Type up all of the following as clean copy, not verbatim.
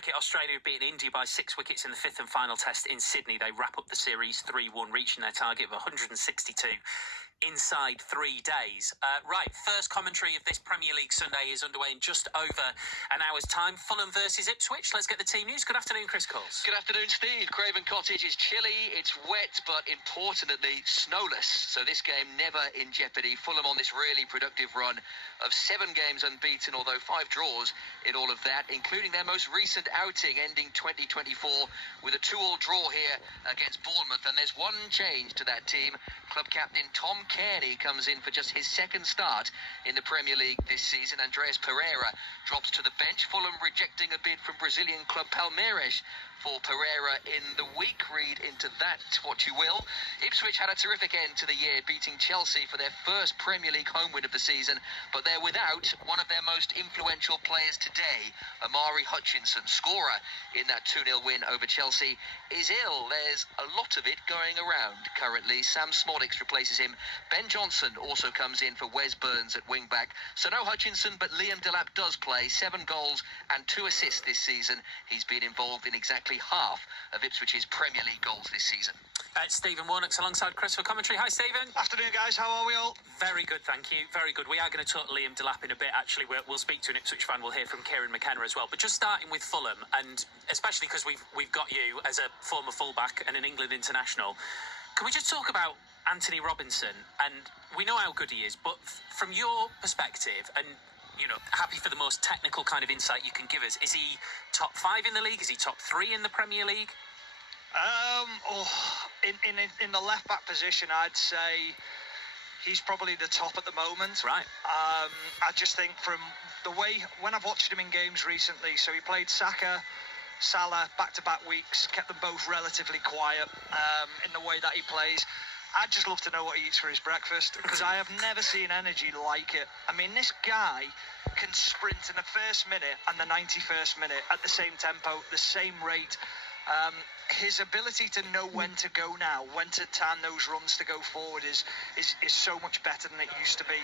cricket, Australia have beaten India by 6 wickets in the fifth and final test in Sydney. They wrap up the series 3-1, reaching their target of 162 inside 3 days. Right, first commentary of this Premier League Sunday is underway in just over an hour's time. Fulham versus Ipswich. Let's get the team news. Good afternoon, Chris Coles. Good afternoon, Steve. Craven Cottage is chilly, it's wet, but importantly, snowless. So this game never in jeopardy. Fulham on this really productive run of 7 games unbeaten, although 5 draws in all of that, including their most recent outing ending 2024 with a 2-2 draw here against Bournemouth. And there's one change to that team. Club captain Tom Cairney comes in for just his second start in the Premier League this season. Andreas Pereira drops to the bench. Fulham rejecting a bid from Brazilian club Palmeiras for Pereira in the week. Read into that what you will. Ipswich had a terrific end to the year, beating Chelsea for their first Premier League home win of the season, but they're without one of their most influential players today. Omari Hutchinson, scorer in that 2-0 win over Chelsea, is ill. There's a lot of it going around currently. Sam Smolix replaces him. Ben Johnson also comes in for Wes Burns at wing-back. So no Hutchinson, but Liam Delap does play. 7 goals and 2 assists this season. He's been involved in exactly half of Ipswich's Premier League goals this season. Stephen Warnock's alongside Chris for commentary. Hi, Stephen. Afternoon, guys. How are we all? Very good, thank you. Very good. We are going to talk Liam Delap in a bit, actually. We'll speak to an Ipswich fan. We'll hear from Kieran McKenna as well. But just starting with Fulham, and especially because we've got you as a former fullback and an England international, can we just talk about Anthony Robinson? And we know how good he is, but from your perspective, and happy for the most technical kind of insight you can give us, is he top 5 in the league? Is he top 3 in the Premier League? In the left back position, I'd say he's probably the top at the moment. Right. I just think from the way, when I've watched him in games recently, so he played Saka, Salah back-to-back weeks, kept them both relatively quiet in the way that he plays. I'd just love to know what he eats for his breakfast, because I have never seen energy like it. I mean, this guy can sprint in the first minute and the 91st minute at the same tempo, the same rate. His ability to know when to go now, when to turn those runs to go forward is so much better than it used to be.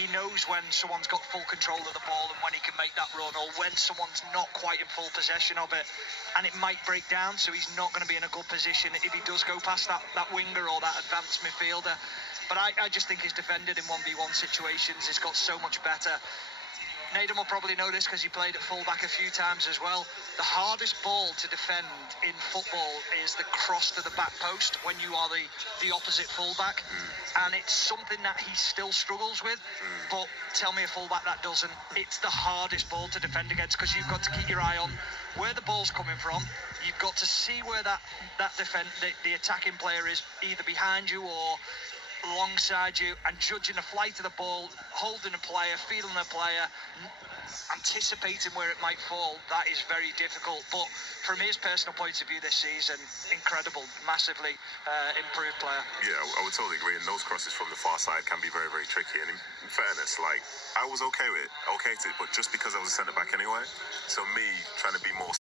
He knows when someone's got full control of the ball and when he can make that run, or when someone's not quite in full possession of it and it might break down, so he's not going to be in a good position if he does go past that winger or that advanced midfielder. But I just think his defending in 1v1 situations has got so much better. Naden will probably know this because he played at fullback a few times as well. The hardest ball to defend in football is the cross to the back post when you are the opposite fullback. And it's something that he still struggles with. But tell me a fullback that doesn't. It's the hardest ball to defend against, because you've got to keep your eye on where the ball's coming from. You've got to see where the attacking player is, either behind you or alongside you, and judging the flight of the ball, holding a player, feeling a player, anticipating where it might fall. That is very difficult, but from his personal point of view this season, incredible, massively improved player. Yeah, I would totally agree, and those crosses from the far side can be very, very tricky, and in fairness, I was okay to it, but just because I was a centre-back anyway, so me trying to be more